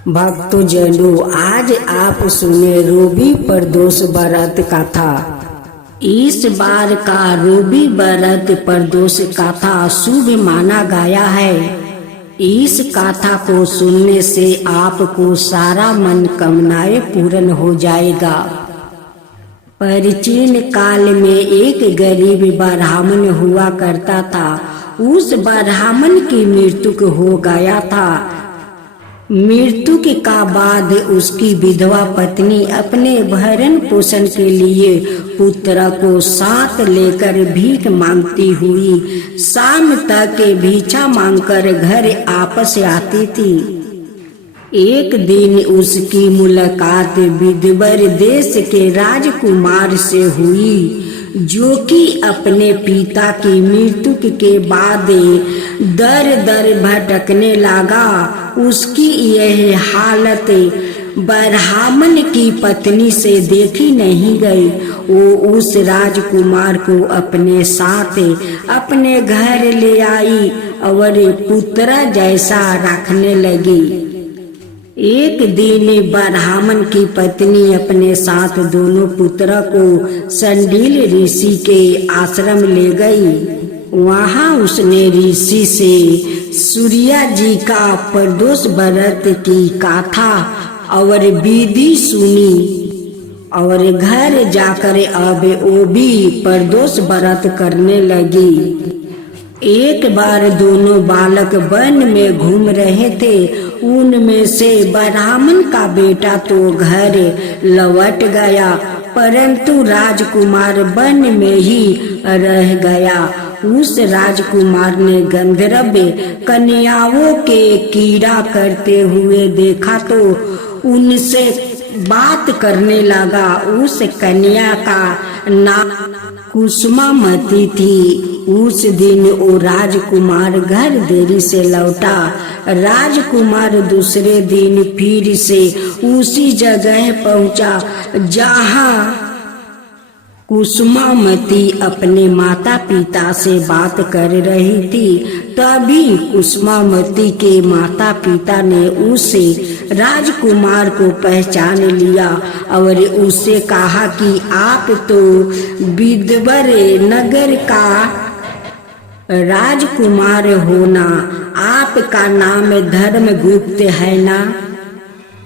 भक्तजनों, आज आप सुने रोबी प्रदोष व्रत कथा। इस बार का रोबी व्रत प्रदोष कथा शुभ माना गया है। इस कथा को सुनने से आपको सारा मनोकामनाएं पूर्ण हो जाएगा। प्राचीन काल में एक गरीब ब्राह्मण हुआ करता था। उस ब्राह्मण की मृत्यु हो गया था। मृत्यु के बाद उसकी विधवा पत्नी अपने भरण पोषण के लिए पुत्र को साथ लेकर भीख मांगती हुई शाम तक भिक्षा मांगकर घर वापस आती थी। एक दिन उसकी मुलाकात विदर्भ देश के राजकुमार से हुई, जो कि अपने पिता की मृत्यु के बाद दर दर भटकने लगा। उसकी यह हालत ब्राह्मण की पत्नी से देखी नहीं गई। वो उस राजकुमार को अपने साथ अपने घर ले आई और पुत्र जैसा रखने लगी। एक दिन ब्राह्मण की पत्नी अपने साथ दोनों पुत्र को संडील ऋषि के आश्रम ले गई। वहां उसने ऋषि से सूर्या जी का प्रदोष व्रत की कथा और विधि सुनी और घर जाकर अब वो भी प्रदोष व्रत करने लगी। एक बार दोनों बालक वन में घूम रहे थे। उनमें से ब्राह्मण का बेटा तो घर लौट गया, परंतु राजकुमार वन में ही रह गया। उस राजकुमार ने गंधर्व कन्याओं के कीड़ा करते हुए देखा तो उनसे बात करने लगा। उस कन्या का नाम कुसुमावती थी। उस दिन वो राजकुमार घर देरी से लौटा। राजकुमार दूसरे दिन फिर से उसी जगह पहुंचा जहां कुसुमावती अपने माता पिता से बात कर रही थी। तभी कुसुमावती के माता पिता ने उसे राजकुमार को पहचान लिया और उससे कहा कि आप तो विदर्भ नगर का राजकुमार हो ना, आपका नाम धर्मगुप्त है ना।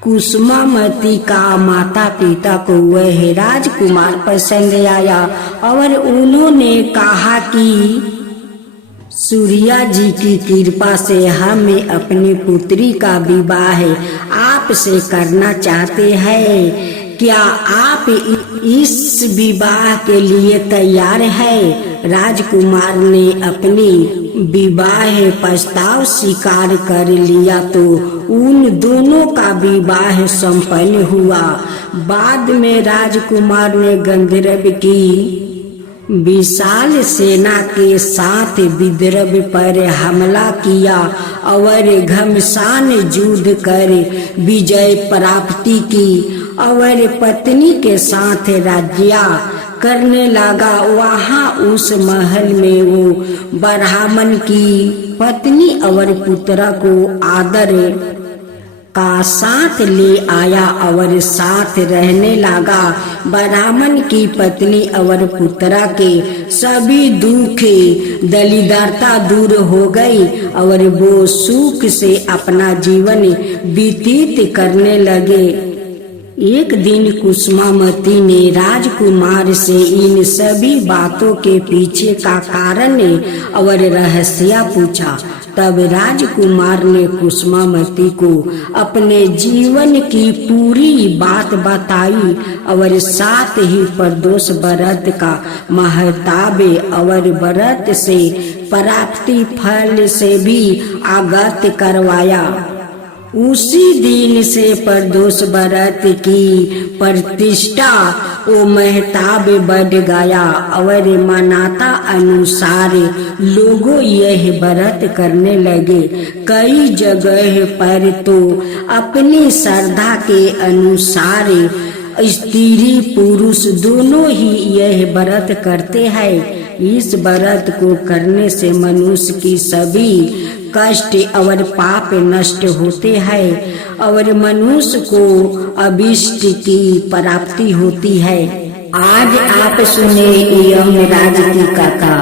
कुसुमावती का माता पिता को वह राजकुमार पसंद आया और उन्होंने कहा कि सूर्या जी की कृपा से हमें अपनी पुत्री का विवाह आपसे करना चाहते हैं। क्या आप इस विवाह के लिए तैयार हैं? राजकुमार ने अपनी विवाह प्रस्ताव स्वीकार कर लिया तो उन दोनों का विवाह संपन्न हुआ। बाद में राजकुमार ने गंधर्व की विशाल सेना के साथ विदर्भ पर हमला किया और घमासान युद्ध कर विजय प्राप्ति की और पत्नी के साथ राज्य करने लगा। वहां उस महल में वो ब्राह्मण की पत्नी और पुत्र को आदर का साथ ले आया और साथ रहने लगा। ब्राह्मण की पत्नी और पुत्र के सभी दुख दरिद्रता दूर हो गई और वो सुख से अपना जीवन व्यतीत करने लगे। एक दिन कुसुमावती ने राजकुमार से इन सभी बातों के पीछे का कारण और रहस्य पूछा। तब राजकुमार ने कुसुमावती को अपने जीवन की पूरी बात बताई और साथ ही प्रदोष व्रत का महत्व और व्रत से प्राप्ति फल से भी अवगत करवाया। उसी दिन से प्रदोष व्रत की प्रतिष्ठा ओ महताब बढ़ गया और मान्यता अनुसार लोगों यह व्रत करने लगे। कई जगह पर तो अपनी श्रद्धा के अनुसार स्त्री पुरुष दोनों ही यह व्रत करते हैं। इस व्रत को करने से मनुष्य की सभी कष्ट और पाप नष्ट होते हैं और मनुष्य को अभिष्ट की प्राप्ति होती है। आज आप सुने यमराज की कथा।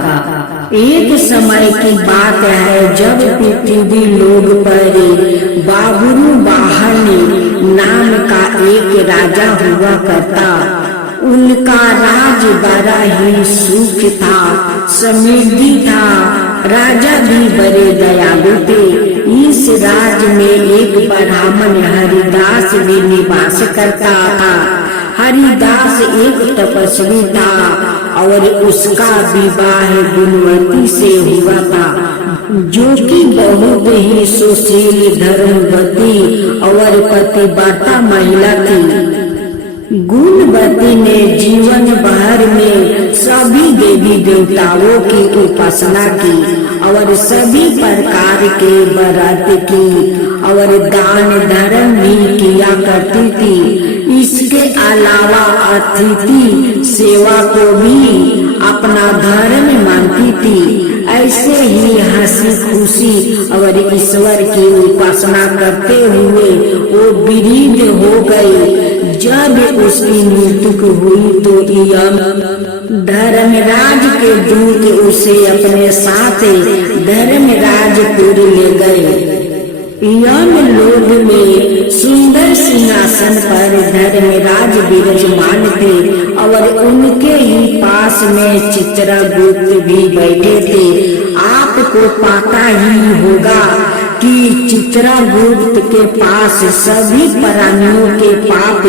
एक समय की बात है जब पृथ्वी लोक पर बाबुरु वाहन नाम का एक राजा हुआ करता। उनका राज बड़ा ही सुख था, समृद्धि था। राजा भी बड़े दयालु थे। इस राज में एक ब्राह्मण हरिदास भी निवास करता था। हरिदास एक तपस्वी था और उसका विवाह गुणवती से हुआ था, जो कि बहुत ही सुशील, धर्मवती और पतिव्रता महिला थी। गुणवती ने जीवन भर में सभी देवी देवताओं की उपासना की और सभी प्रकार के व्रत की और दान धर्म भी किया करती थी। इसके अलावा अतिथि सेवा को भी अपना धर्म मानती थी। ऐसे ही हंसी खुशी और ईश्वर की उपासना करते हुए वो वृद्ध हो गई। जब उसकी मृत्यु हुई तो यम धर्मराज के दूत उसे अपने साथ धर्मराजपुर ले गए। यमलोक में सुंदर सिंहासन पर धर्मराज विराजमान थे और उनके ही पास में चित्रगुप्त भी बैठे थे। आपको पता ही होगा कि चित्रगुप्त के पास सभी प्राणियों के पाप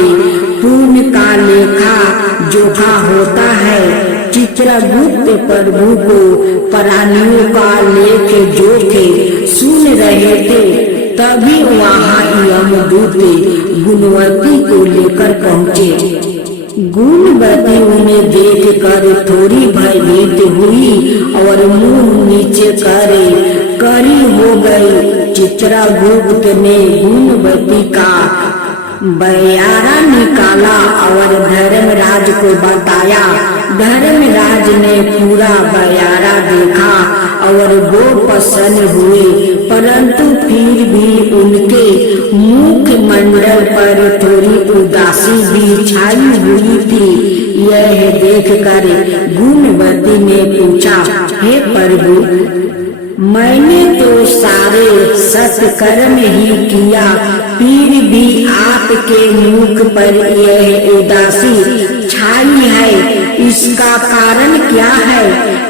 पुण्य का लेखा जोखा होता है। चित्रगुप्त प्रभु को प्राणियों का लेख जोखे सुन रहे थे। तभी वहाँ यमदूत गुणवती को लेकर पहुँचे। गुणवती उन्हें देख कर थोड़ी भयभीत हुई और मुंह नीचे करे करी हो गई। चित्रगुप्त ने गुणवती का बयारा निकाला और धर्मराज को बताया। धर्मराज ने पूरा बयारा देखा और वो प्रसन्न हुए, परंतु फिर भी उनके मुख मंडल पर थोड़ी उदासी भी छाई हुई थी। यह देखकर गुणवती ने पूछा, हे प्रभु, मैंने तो सारे सत्कर्म ही किया, फिर भी आपके मुख पर यह उदासी छाई है। इसका कारण क्या है?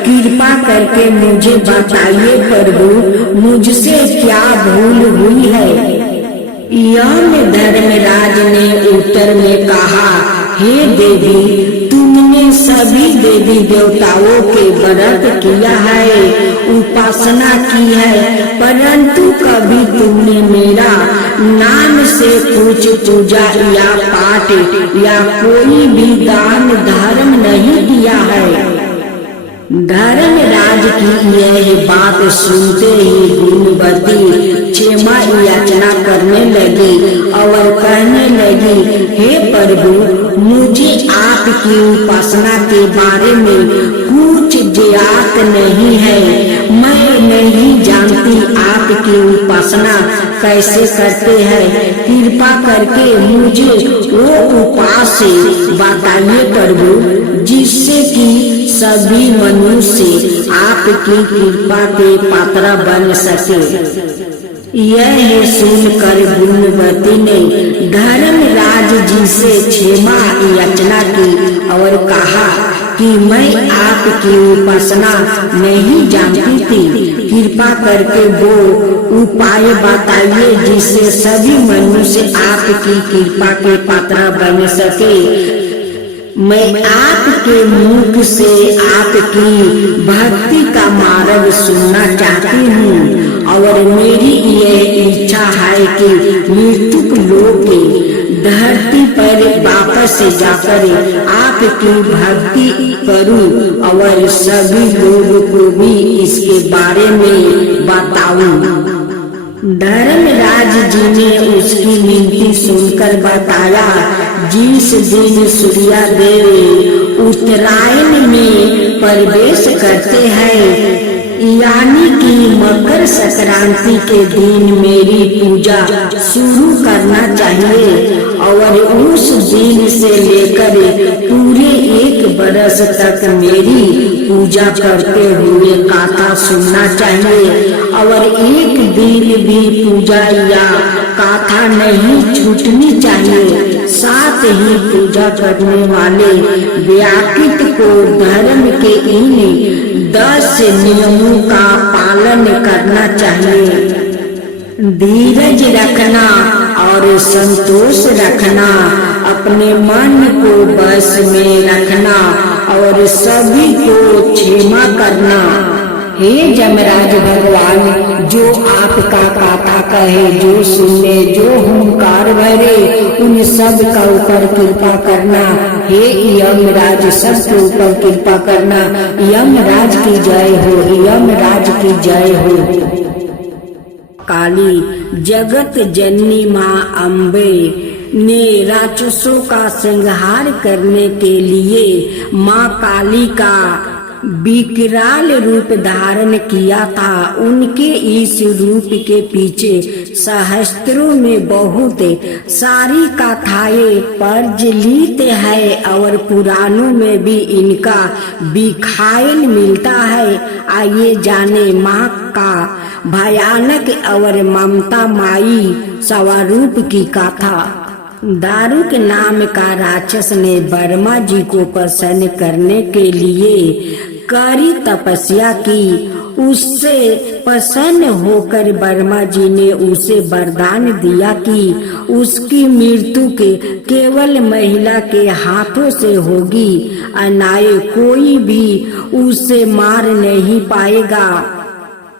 कृपा करके मुझे बताइए प्रभु, मुझसे क्या भूल हुई है? यम धर्मराज ने उत्तर में कहा, हे देवी, तुमने सभी देवी देवताओं के व्रत किया है, उपासना की है, परंतु कभी तुमने मेरा नाम से कुछ पूजा या पाठ या कोई भी दान धर्म नहीं किया है। धर्मराज की यह बात सुनते ही गुणवती क्षमा याचना करने लगी और कहने लगी, हे प्रभु, मुझे आपकी उपासना के बारे में कुछ ज्ञात नहीं है। मैं नहीं जानती आपकी उपासना कैसे करते हैं। कृपा करके मुझे वो उपास्य बताइए प्रभु, जिससे कि सभी मनुष्य आपकी कृपा के पात्र बन सके। यह सुनकर गुणवती ने धर्मराज जी से क्षमा याचना की और कहा कि मैं आपकी उपासना नहीं जानती थी। कृपा करके वो उपाय बताइए जिससे सभी मनुष्य आपकी कृपा के पात्र बन सके। मैं आपके मुख से आपकी भक्ति का मार्ग सुनना चाहती हूँ और मेरी यह इच्छा है कि मृत्यु लोक धरती पर वापस जाकर आपकी भक्ति करूं और सभी लोगों को भी इसके बारे में बताऊं। धर्मराज जी ने उसकी विनती सुनकर बताया, जिस दिन सूर्योदय उत्तरायण में प्रवेश करते हैं, यानी कि मकर संक्रांति के दिन मेरी पूजा शुरू करना चाहिए और उस दिन से लेकर पूरे 1 बरस तक मेरी पूजा करते हुए गाथा सुनना चाहिए और एक दिन भी पूजा या गाथा नहीं छूटनी चाहिए। साथ ही पूजा करने वाले व्यक्ति को धर्म के इन 10 नियमों का पालन करना चाहिए। धीरज रखना और संतोष रखना, अपने मन को बस में रखना और सभी को क्षमा करना। हे यमराज भगवान, जो आपका गाथा कहे, जो सुने, जो हुंकार भरे, उन सब का ऊपर कृपा करना। हे यमराज, सबके ऊपर कृपा करना। यमराज की जय हो, यमराज की जय हो। काली जगत जननी माँ अम्बे ने राक्षसों का संहार करने के लिए माँ काली का विकराल रूप धारण किया था। उनके इस रूप के पीछे शास्त्रों में बहुत सारी कथाएं प्रचलित है और पुराणों में भी इनका विखायन मिलता है। आइए जाने माँ का भयानक और ममता माई स्वरूप की कथा। दारुक नाम का राक्षस ने ब्रह्मा जी को प्रसन्न करने के लिए कड़ी तपस्या की। उससे प्रसन्न होकर ब्रह्मा जी ने उसे वरदान दिया कि उसकी मृत्यु केवल महिला के हाथों से होगी, अन्याय कोई भी उसे मार नहीं पाएगा।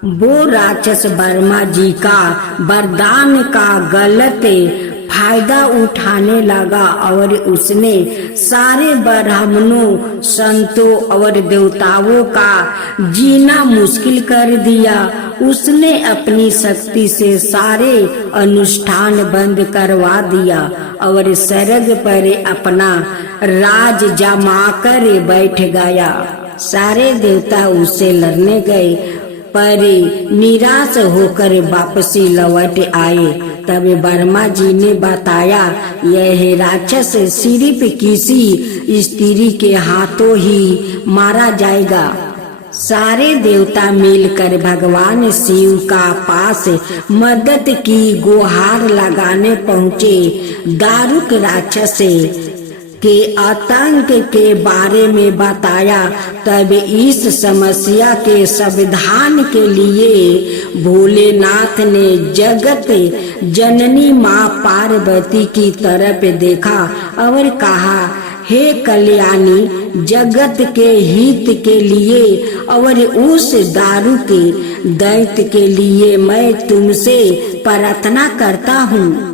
वो राक्षस ब्रह्मा जी का वरदान का गलत फायदा उठाने लगा और उसने सारे ब्राह्मणों, संतों और देवताओं का जीना मुश्किल कर दिया। उसने अपनी शक्ति से सारे अनुष्ठान बंद करवा दिया और स्वर्ग पर अपना राज जमाकर बैठ गया। सारे देवता उससे लड़ने गए पर निराश होकर वापसी लौट आए। तब ब्रह्मा जी ने बताया, यह राक्षस सिर्फ किसी स्त्री के हाथों ही मारा जाएगा। सारे देवता मिलकर भगवान शिव का पास मदद की गुहार लगाने पहुँचे। दारुक राक्षस के आतंक के बारे में बताया। तब इस समस्या के समाधान के लिए भोलेनाथ ने जगत जननी माँ पार्वती की तरफ देखा और कहा, हे कल्याणी, जगत के हित के लिए और उस दारू के दैत्य के लिए मैं तुमसे प्रार्थना करता हूँ।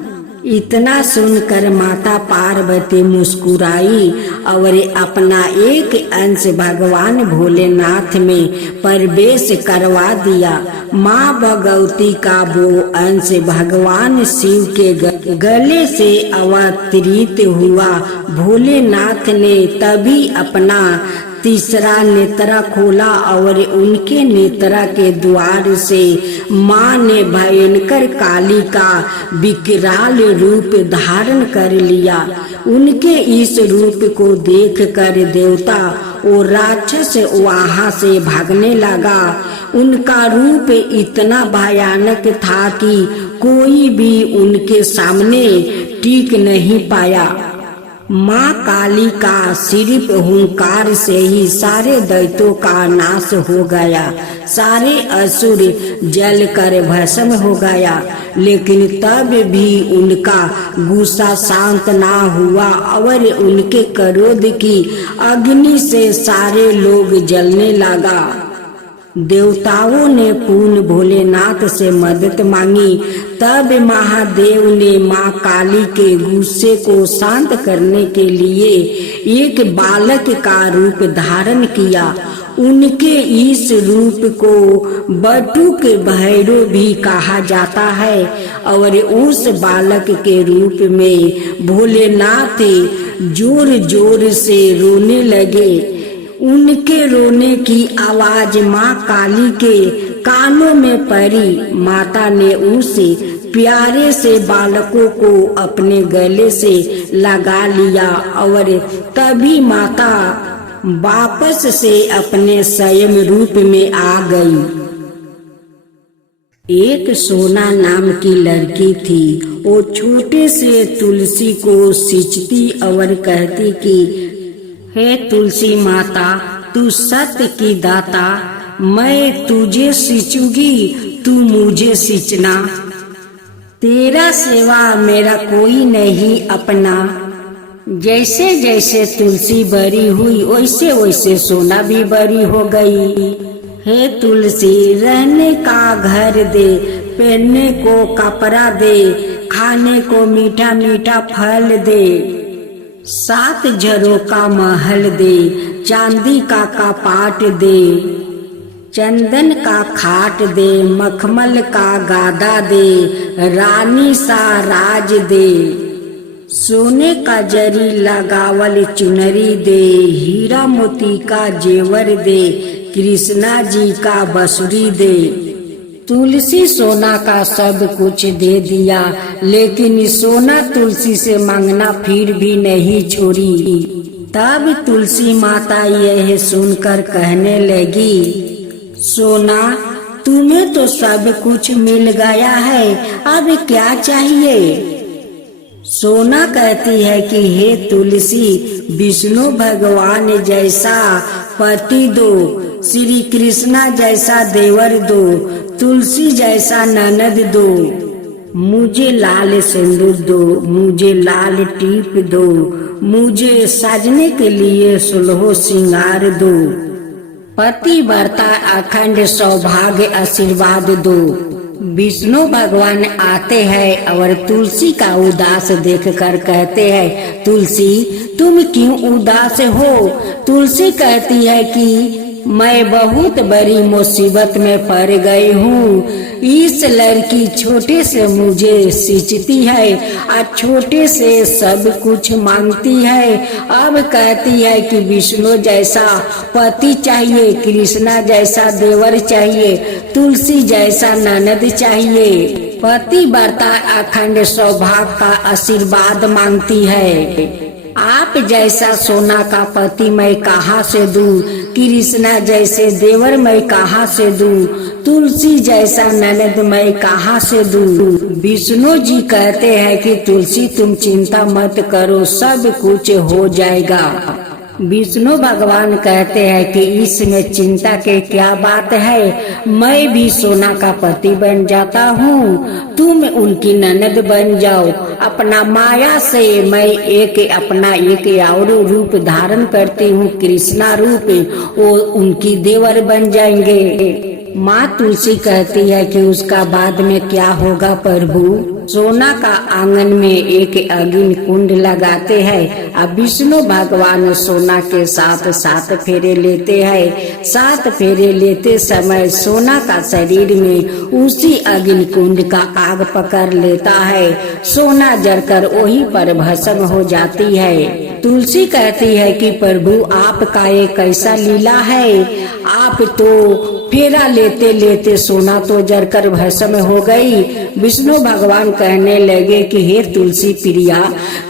इतना सुनकर माता पार्वती मुस्कुराई और अपना एक अंश भगवान भोलेनाथ में प्रवेश करवा दिया। माँ भगवती का वो अंश भगवान शिव के गले से अवतरित हुआ। भोलेनाथ ने तभी अपना तीसरा नेत्र खोला और उनके नेत्र के द्वार से माँ ने भयंकर काली का विकराल रूप धारण कर लिया। उनके इस रूप को देखकर देवता और राक्षस वहां से भागने लगा। उनका रूप इतना भयानक था कि कोई भी उनके सामने टिक नहीं पाया। माँ काली का सिर्फ हुंकार से ही सारे दैत्यों का नाश हो गया। सारे असुर जलकर भस्म हो गया, लेकिन तब भी उनका गुस्सा शांत ना हुआ और उनके क्रोध की अग्नि से सारे लोग जलने लगा। देवताओं ने पुनः भोलेनाथ से मदद मांगी। तब महादेव ने माँ काली के गुस्से को शांत करने के लिए एक बालक का रूप धारण किया। उनके इस रूप को बटुक भैरव भी कहा जाता है और उस बालक के रूप में भोलेनाथ जोर जोर से रोने लगे। उनके रोने की आवाज माँ काली के कानों में पड़ी। माता ने उसे प्यारे से बालकों को अपने गले से लगा लिया और तभी माता वापस से अपने स्वयं रूप में आ गई। एक सोना नाम की लड़की थी। वो छोटे से तुलसी को सींचती और कहती कि हे तुलसी माता, तू सत्य की दाता, मैं तुझे सींचूंगी, तू मुझे सींचना। तेरा सेवा मेरा कोई नहीं अपना। जैसे जैसे तुलसी बड़ी हुई वैसे वैसे सोना भी बड़ी हो गई। हे तुलसी, रहने का घर दे, पहनने को कपड़ा दे, खाने को मीठा मीठा फल दे, 7 झरों का महल दे, चांदी का कपाट दे, चंदन का खाट दे, मखमल का गादा दे, रानी सा राज दे, सोने का जरी लगावल चुनरी दे, हीरा मोती का जेवर दे, कृष्णा जी का बसुरी दे। तुलसी सोना का सब कुछ दे दिया, लेकिन सोना तुलसी से मांगना फिर भी नहीं छोड़ी। तब तुलसी माता यह सुनकर कहने लगी, सोना, तुम्हें तो सब कुछ मिल गया है, अब क्या चाहिए? सोना कहती है कि हे तुलसी, विष्णु भगवान जैसा पति दो, श्री कृष्णा जैसा देवर दो, तुलसी जैसा ननद दो, मुझे लाल सिंदूर दो, मुझे लाल टीप दो, मुझे सजने के लिए सुलहो श्रृंगार दो, पतिव्रता अखंड सौभाग्य आशीर्वाद दो। विष्णु भगवान आते हैं और तुलसी का उदास देखकर कहते हैं, तुलसी, तुम क्यों उदास हो? तुलसी कहती है कि मैं बहुत बड़ी मुसीबत में पड़ गई हूँ। इस लड़की छोटे से मुझे सींचती है और छोटे से सब कुछ मांगती है। अब कहती है कि विष्णु जैसा पति चाहिए, कृष्णा जैसा देवर चाहिए, तुलसी जैसा ननद चाहिए, पतिव्रता अखंड सौभाग्य का आशीर्वाद मांगती है। आप जैसा सोना का पति मैं कहाँ से दूं? कृष्णा जैसे देवर मैं कहाँ से दूं? तुलसी जैसा ननद मैं कहाँ से दूं? विष्णु जी कहते हैं कि तुलसी, तुम चिंता मत करो, सब कुछ हो जाएगा। विष्णु भगवान कहते हैं कि इसमें चिंता के क्या बात है, मैं भी सोना का पति बन जाता हूँ, तुम उनकी ननद बन जाओ। अपना माया से मैं अपना एक और रूप धारण करती हूँ, कृष्णा रूप, वो उनकी देवर बन जाएंगे। माँ तुलसी कहती है कि उसका बाद में क्या होगा प्रभु? सोना का आंगन में एक अग्नि कुंड लगाते हैं। अब विष्णु भगवान सोना के साथ 7 फेरे लेते हैं। 7 फेरे लेते समय सोना का शरीर में उसी अग्नि कुंड का आग पकड़ लेता है। सोना जलकर वही पर भस्म हो जाती है। तुलसी कहती है कि प्रभु, आपका ये कैसा लीला है? आप तो फेरा लेते लेते सोना तो जलकर भस्म हो गई। विष्णु भगवान कहने लगे कि हे तुलसी प्रिया,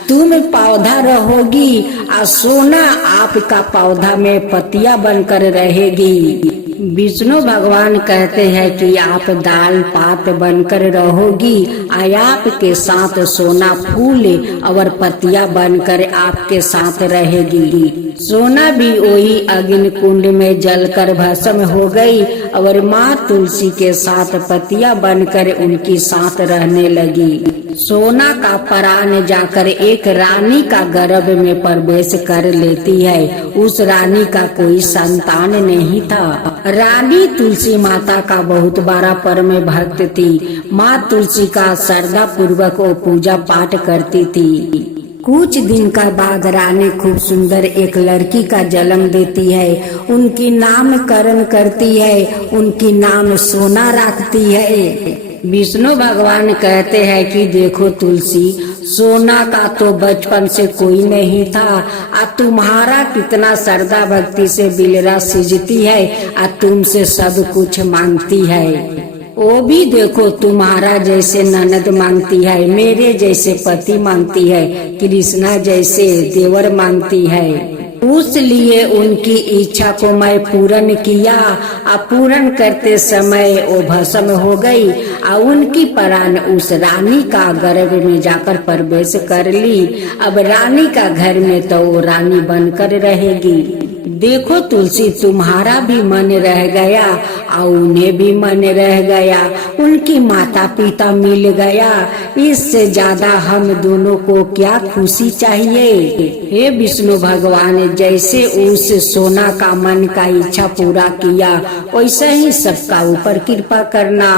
तुम पौधा रहोगी और सोना आपका पौधा में पत्तियां बनकर रहेगी। विष्णु भगवान कहते हैं कि आप दाल पात बनकर रहोगी और आपके साथ सोना फूल और पत्तियां बनकर आपके साथ रहेगी। सोना भी वही अग्नि कुंड में जलकर भस्म हो गई और माँ तुलसी के साथ पत्तियां बनकर उनकी साथ रहने लगी। सोना का प्राण जाकर एक रानी का गर्भ में प्रवेश कर लेती है। उस रानी का कोई संतान नहीं था। रानी तुलसी माता का बहुत बड़ा परम भक्त थी। माँ तुलसी का श्रद्धा पूर्वक वो पूजा पाठ करती थी। कुछ दिन का बाद रानी खूब सुंदर एक लड़की का जन्म देती है। उनकी नामकरण करती है, उनकी नाम सोना रखती है। विष्णु भगवान कहते हैं कि देखो तुलसी, सोना का तो बचपन से कोई नहीं था, आ तुम्हारा कितना श्रद्धा भक्ति से बिलरा सिजती है, आ तुमसे सब कुछ मांगती है। वो भी देखो तुम्हारा जैसे ननद मांगती है, मेरे जैसे पति मांगती है, कृष्णा जैसे देवर मांगती है। उस लिए उनकी इच्छा को मैं पूर्ण किया, आ पूर्ण करते समय वो भस्म हो गई, आ उनकी प्राण उस रानी का गर्भ में जाकर प्रवेश कर ली। अब रानी का घर में तो वो रानी बनकर रहेगी। देखो तुलसी, तुम्हारा भी मन रह गया और उन्हें भी मन रह गया, उनकी माता पिता मिल गया, इससे ज्यादा हम दोनों को क्या खुशी चाहिए। हे विष्णु भगवान, जैसे उस सोना का मन का इच्छा पूरा किया, वैसे ही सबका ऊपर कृपा करना।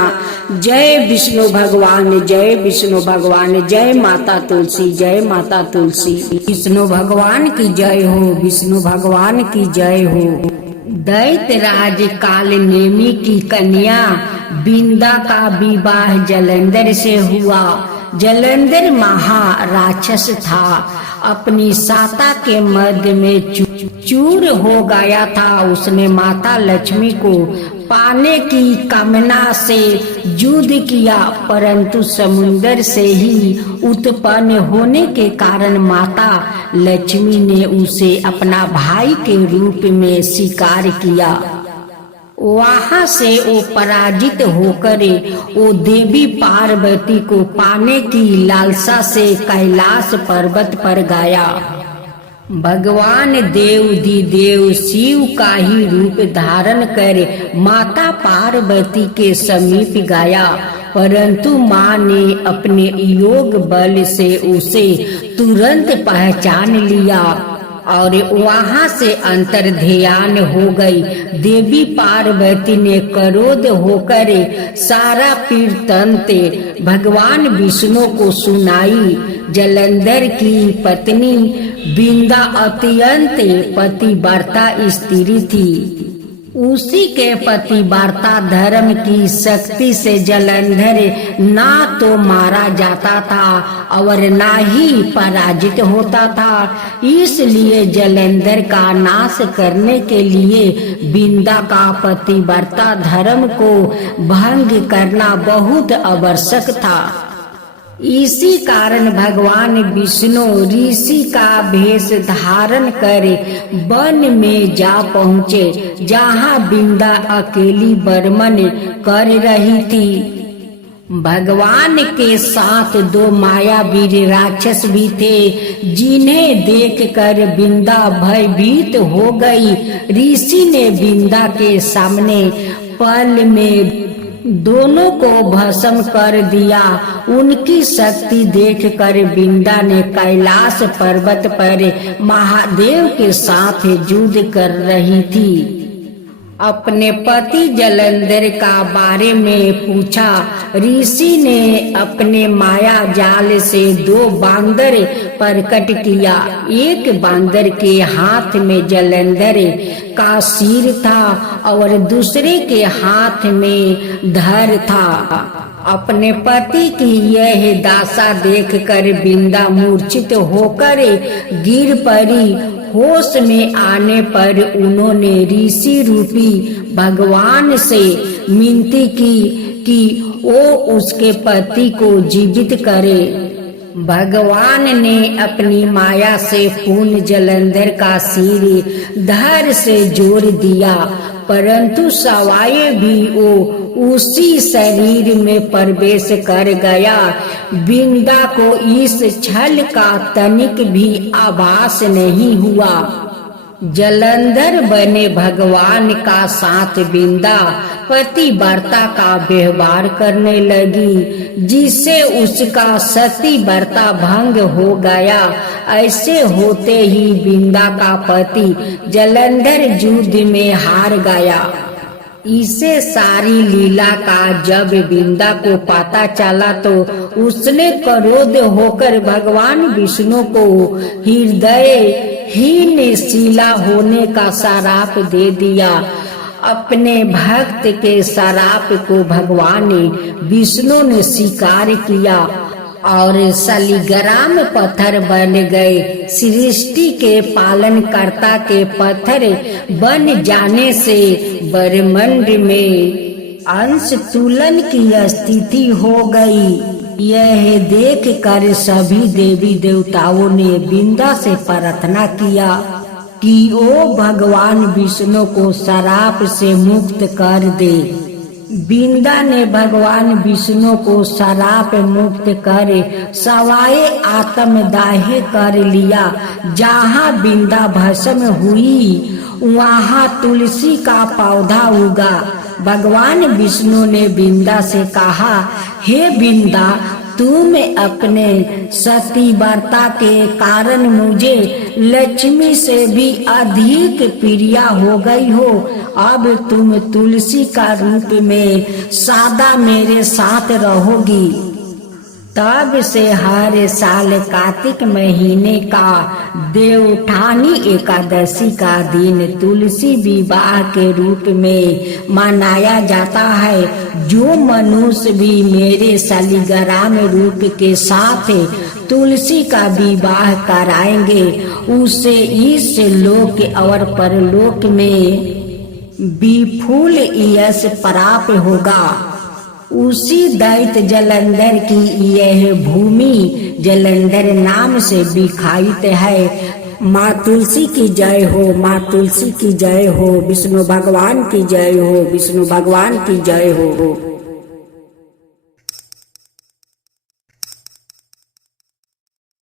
जय विष्णु भगवान, जय विष्णु भगवान, जय माता तुलसी, जय माता तुलसी। विष्णु भगवान की जय हो, विष्णु भगवान की जय हो। दैत्यराज काल नेमी की कन्या बिंदा का विवाह जलंधर से हुआ। जलंधर महाराक्षस था, अपनी साता के मध्य में चूर हो गया था। उसने माता लक्ष्मी को पाने की कामना से युद्ध किया, परंतु समुद्र से ही उत्पन्न होने के कारण माता लक्ष्मी ने उसे अपना भाई के रूप में स्वीकार किया। वहां से वो पराजित होकर वो देवी पार्वती को पाने की लालसा से कैलाश पर्वत पर गया। भगवान देव शिव का ही रूप धारण कर माता पार्वती के समीप गया, परंतु माँ ने अपने योग बल से उसे तुरंत पहचान लिया और वहां से अंतर ध्यान हो गई। देवी पार्वती ने क्रोध होकर सारा वृत्तांत भगवान विष्णु को सुनाई। जलंधर की पत्नी बिंदा अत्यंत पतिव्रता स्त्री थी। उसी के पतिव्रता धर्म की शक्ति से जलंधर ना तो मारा जाता था और ना ही पराजित होता था। इसलिए जलंधर का नाश करने के लिए बिंदा का पतिव्रता धर्म को भंग करना बहुत आवश्यक था। इसी कारण भगवान विष्णु ऋषि का भेष धारण कर वन में जा पहुँचे, जहाँ बिंदा अकेली बर्मन कर रही थी। भगवान के साथ दो मायावीर राक्षस भी थे, जिन्हें देखकर बिंदा भयभीत हो गई। ऋषि ने बिंदा के सामने पल में दोनों को भस्म कर दिया। उनकी शक्ति देखकर बिंदा ने कैलाश पर्वत पर महादेव के साथ युद्ध कर रही थी। अपने पति जलंधर का बारे में पूछा। ऋषि ने अपने माया जाल से दो बांदर प्रकट किया। एक बांदर के हाथ में जलंधर का सिर था और दूसरे के हाथ में धड़ था। अपने पति की यह दशा देखकर बिंदा मूर्छित होकर गिर पड़ी। होश में आने पर उन्होंने ऋषि रूपी भगवान से विनती की कि वो उसके पति को जीवित करे। भगवान ने अपनी माया से पूर्ण जलंधर का सिर धड़ से जोड़ दिया, परंतु सवाए भी वो उसी शरीर में प्रवेश कर गया। बिंदा को इस छल का तनिक भी आभास नहीं हुआ। जलंधर बने भगवान का साथ बिंदा पतिव्रता का व्यवहार करने लगी, जिससे उसका सतीव्रता भंग हो गया। ऐसे होते ही बिंदा का पति जलंधर युद्ध में हार गया। इसे सारी लीला का जब बिंदा को पता चला तो उसने क्रोध होकर भगवान विष्णु को हृदय हीन शिला होने का श्राप दे दिया अपने भक्त के श्राप को भगवान विष्णु ने स्वीकार किया और शालिग्राम पत्थर बन गए। सृष्टि के पालनकर्ता के पत्थर बन जाने से ब्रह्मांड में अंश तुलन की स्थिति हो गई। यह देख कर सभी देवी देवताओं ने बिंदा से प्रार्थना किया कि ओ भगवान विष्णु को श्राप से मुक्त कर दे। बिंदा ने भगवान विष्णु को श्राप मुक्त कर सवाए आत्मदाह कर लिया। जहाँ बिंदा भस्म हुई वहाँ तुलसी का पौधा उगा। भगवान विष्णु ने बिंदा से कहा, हे बिंदा, तुम अपने सतीव्रता के कारण मुझे लक्ष्मी से भी अधिक प्रिय हो गई हो। अब तुम तुलसी का रूप में सदा मेरे साथ रहोगी। तब से हर साल कार्तिक महीने का देवउठानी एकादशी का दिन तुलसी विवाह के रूप में मनाया जाता है। जो मनुष्य भी मेरे शालिग्राम रूप के साथ तुलसी का विवाह कराएंगे उसे इस लोक और परलोक में विपुल यश प्राप्त होगा। उसी दैत्य जलंधर की यह भूमि जलंधर नाम से विख्यात है। माँ तुलसी की जय हो, माँ तुलसी की जय हो, विष्णु भगवान की जय हो, विष्णु भगवान की जय हो।